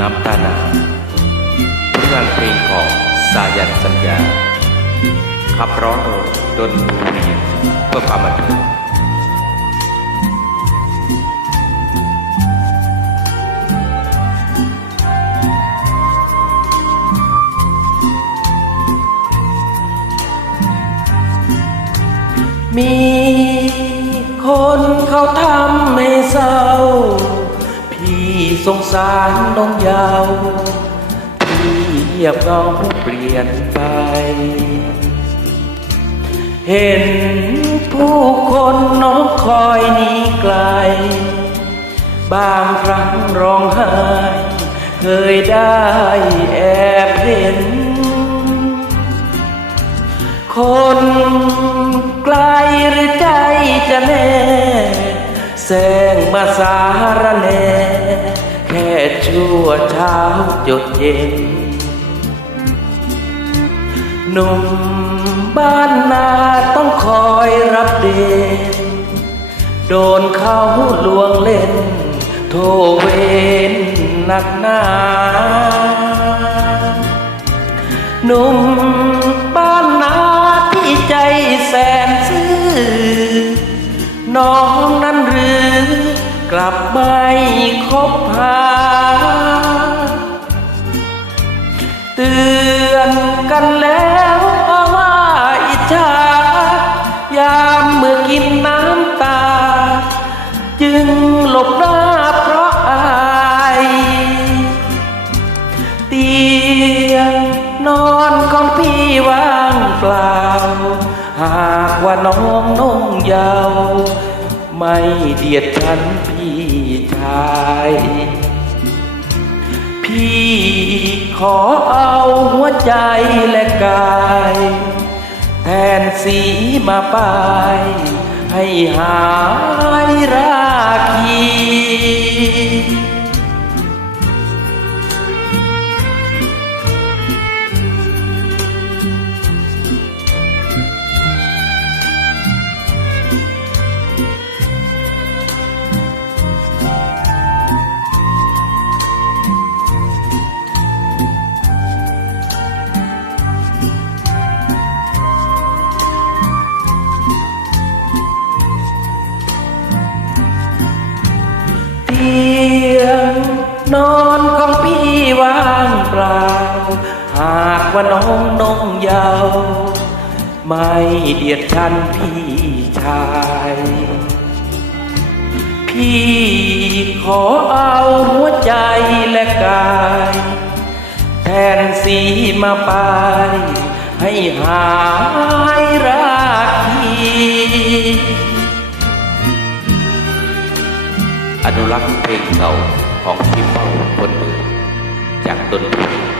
น้ำตาหนาผลงานเพลงของสายันสัญญาขับร้องโดยดนบุรีเพื่อความบันเทิงมี สงสารน้องยาวพี่เงียบเงาเปลี่ยนไป เห็นผู้คนน้องคอยหนีไกล บางครั้งร้องไห้ เคยได้แอบเห็น คนไกลหรือใจจะแน่แสงมาสา ช้าจดเย็นหนุ่มบ้านนาต้องคอยรับเดชโดนเขาลวงเล่น โทเวนหนักหนาหนุ่มบ้านนาที่ใจแสนซื่อน้องนั้นหรือ กลับไม่คบหา กันแล้วว่าอิจฉายามเมื่อกินน้ำตา จึงหลบหน้าเพราะอายเตียงนอนของพี่ว่างเปล่า หากว่าน้องนุ่งยาว ไม่เดียดฉันพี่ชาย พี่ขอเอาหัวใจและกาย แทนสีมาป้าย ให้หายรา นอนของพี่ว่างเปล่า หากว่าน้องนงยาว ไม่เดียดฉันพี่ชาย พี่ขอเอาหัวใจและกาย แทนสีมาไป ให้หายราคีอนุรักษ์เพลงเก่า ของชีวิตขอคนอื่นจากตนเอง